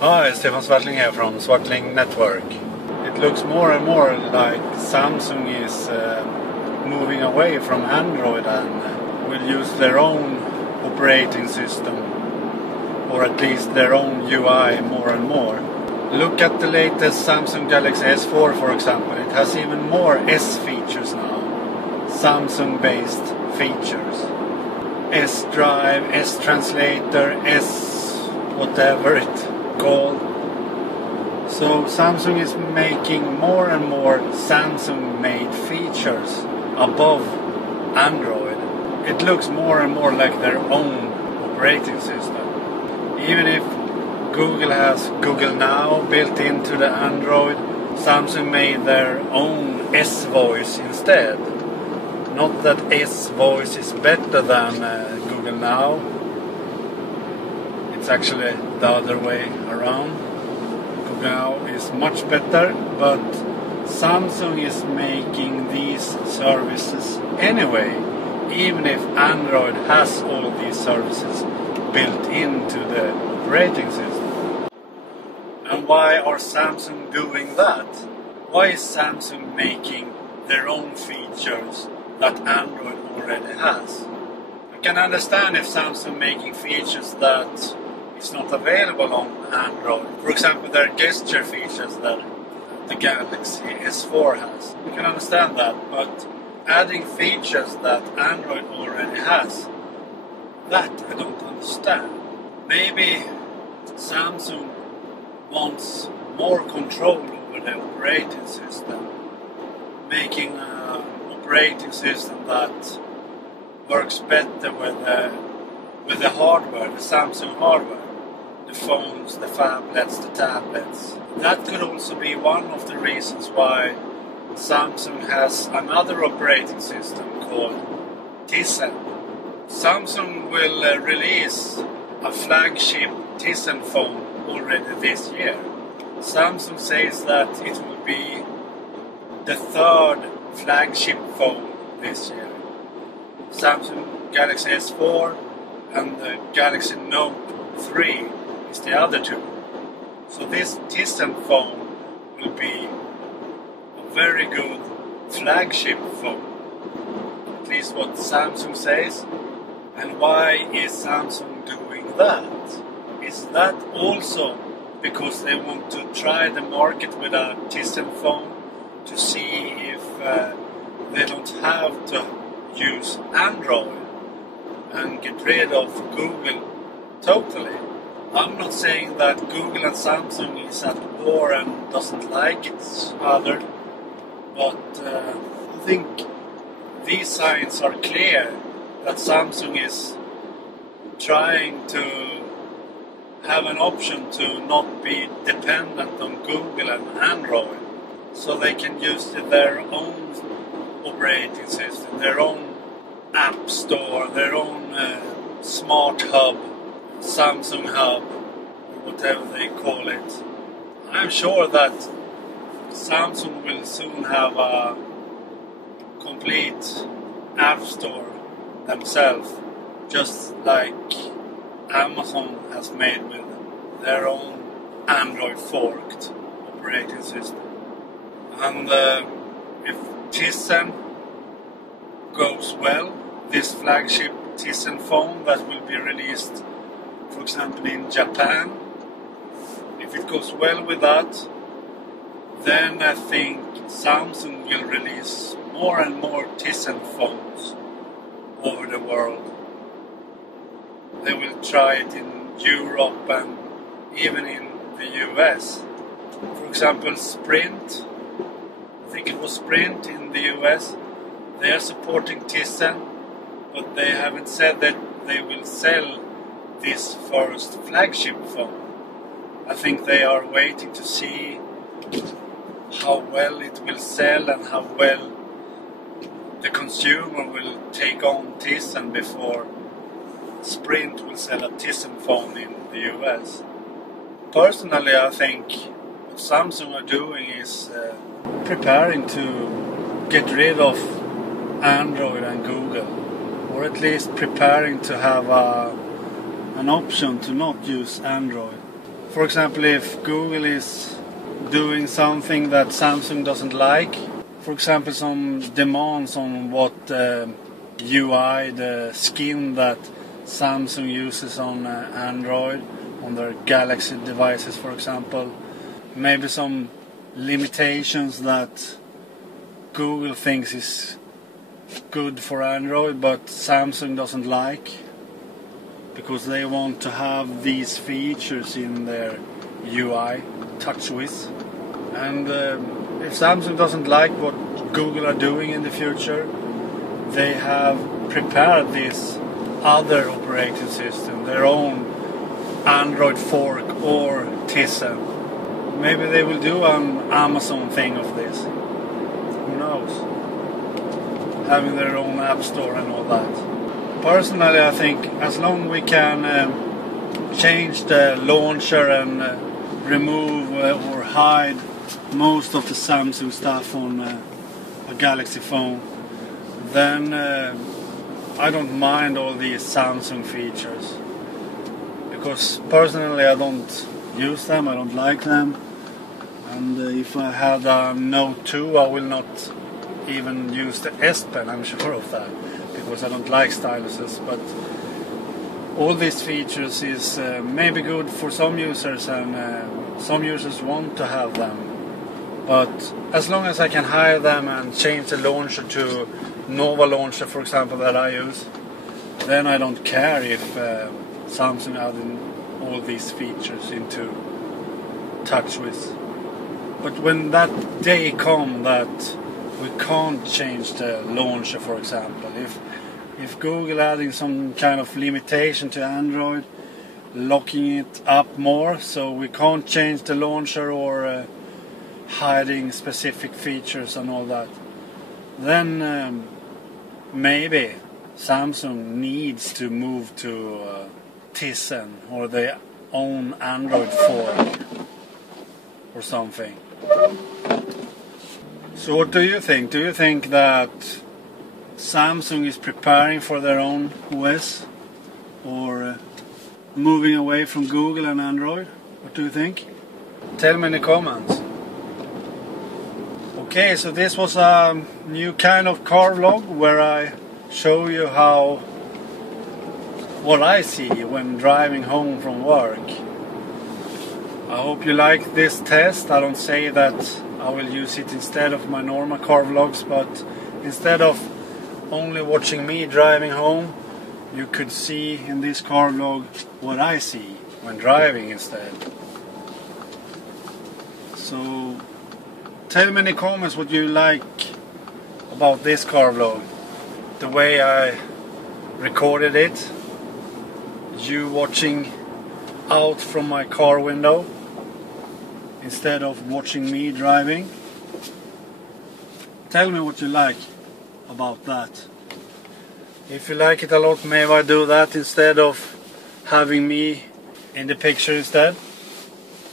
Hi, Stefan Svartling here from Svartling Network. It looks more and more like Samsung is moving away from Android and will use their own operating system, or at least their own UI more and more. Look at the latest Samsung Galaxy S4 for example. It has even more S features now. Samsung based features. S-Drive, S-Translator, whatever it called. So Samsung is making more and more Samsung made features above Android. It looks more and more like their own operating system. Even if Google has Google Now built into the Android, Samsung made their own S voice instead. Not that S voice is better than Google Now. It's actually the other way around. Google Now is much better, but Samsung is making these services anyway, even if Android has all these services built into the operating system. And why are Samsung doing that? Why is Samsung making their own features that Android already has? I can understand if Samsung making features that is not available on Android. For example, their gesture features that the Galaxy S4 has. I can understand that, but adding features that Android already has, that I don't understand. Maybe Samsung wants more control over the operating system, making an operating system that works better with the hardware, the Samsung hardware, the phones, the phablets, the tablets. That could also be one of the reasons why Samsung has another operating system called Tizen. Samsung will release a flagship Tizen phone already this year. Samsung says that it will be the third flagship phone this year. Samsung Galaxy S4 and the Galaxy Note 3 is the other two. So this Tizen phone will be a very good flagship phone. At least what Samsung says. And why is Samsung doing that? Is that also because they want to try the market with a Tizen phone to see if they don't have to use Android and get rid of Google totally? I'm not saying that Google and Samsung is at war and doesn't like each other, but I think these signs are clear that Samsung is trying to have an option to not be dependent on Google and Android, so they can use their own operating system, their own app store, their own smart hub, Samsung hub, or whatever they call it. I'm sure that Samsung will soon have a complete app store themselves, just like Amazon has made with their own Android forked operating system. And if Tizen goes well, this flagship Tizen phone that will be released, for example, in Japan, if it goes well with that, then I think Samsung will release more and more Tizen phones over the world. They will try it in Europe and even in the US. For example, Sprint, I think it was Sprint in the US, they are supporting Tizen, but they haven't said that they will sell this first flagship phone. I think they are waiting to see how well it will sell and how well the consumer will take on Tizen before Sprint will sell a Tizen phone in the US. Personally, I think what Samsung are doing is preparing to get rid of Android and Google, or at least preparing to have an option to not use Android. For example, if Google is doing something that Samsung doesn't like, for example some demands on what UI, the skin that Samsung uses on Android, on their Galaxy devices for example, maybe some limitations that Google thinks is good for Android but Samsung doesn't like, because they want to have these features in their UI, TouchWiz. And if Samsung doesn't like what Google are doing in the future, they have prepared this other operating system, their own Android fork or Tizen. Maybe they will do an Amazon thing of this. Who knows? Having their own app store and all that. Personally, I think as long as we can change the launcher and remove or hide most of the Samsung stuff on a Galaxy phone, then I don't mind all these Samsung features. Because personally I don't use them, I don't like them. And if I had a Note 2 I will not even use the S Pen, I'm sure of that. Because I don't like styluses, but all these features is maybe good for some users and some users want to have them. But as long as I can hide them and change the launcher to Nova launcher for example that I use, then I don't care if Samsung added all these features into TouchWiz. But when that day comes that we can't change the launcher for example, if Google adding some kind of limitation to Android, locking it up more so we can't change the launcher or hiding specific features and all that, then maybe Samsung needs to move to Tizen or their own Android fork or something. So what do you think? Do you think that Samsung is preparing for their own OS or moving away from Google and Android? What do you think? Tell me in the comments. Okay, so this was a new kind of car vlog where I show you what I see when driving home from work. I hope you like this test. I don't say that I will use it instead of my normal car vlogs, but instead of only watching me driving home, you could see in this car vlog what I see when driving instead. So tell me in the comments what you like about this car vlog. The way I recorded it, you watching out from my car window instead of watching me driving. Tell me what you like about that. If you like it a lot, maybe I do that instead of having me in the picture instead.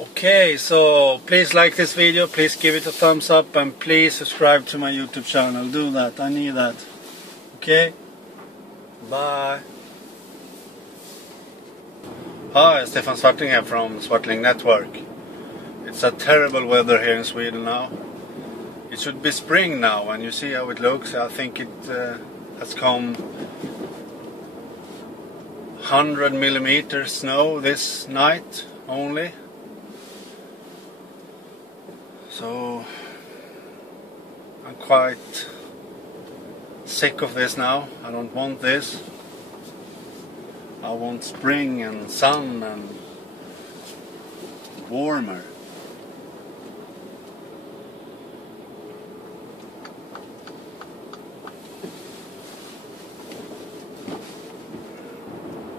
Okay, so please like this video, please give it a thumbs up and please subscribe to my YouTube channel. Do that, I need that. Okay, bye. Hi, Stefan Svartling here from Svartling Network. It's a terrible weather here in Sweden now. It should be spring now and you see how it looks. I think it has come 100 millimeters snow this night only. So I'm quite sick of this now. I don't want this. I want spring and sun and warmer.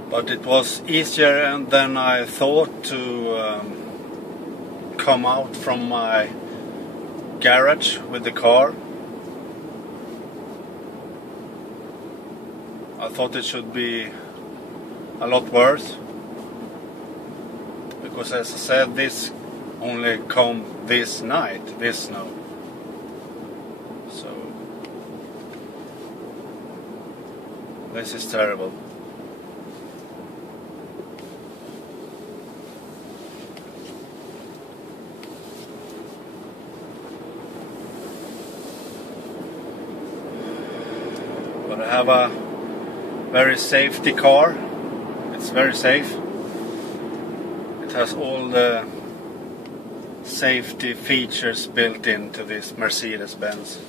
But it was easier than I thought to come out from my garage with the car. I thought it should be a lot worse, because as I said, this only come this night, this snow. So this is terrible. But I have a very safety car. It's very safe. It has all the safety features built into this Mercedes-Benz.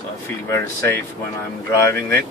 So I feel very safe when I'm driving it.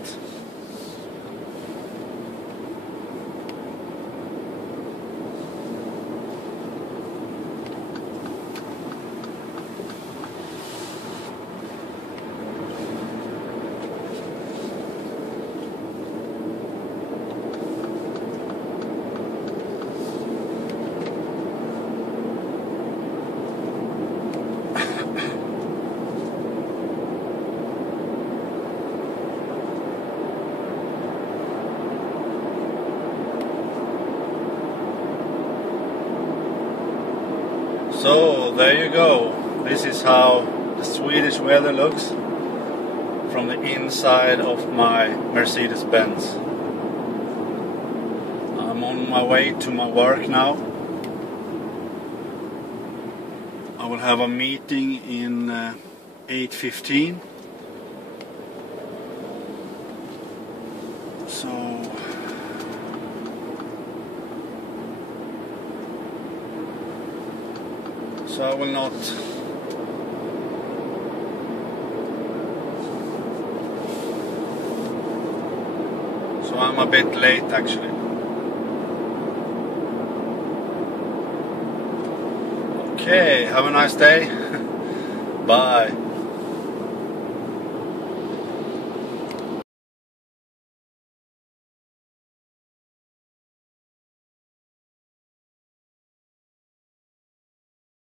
So there you go. This is how the Swedish weather looks from the inside of my Mercedes-Benz. I'm on my way to my work now. I will have a meeting in 8:15. So I will not so I'm a bit late actually. Okay, have a nice day. Bye.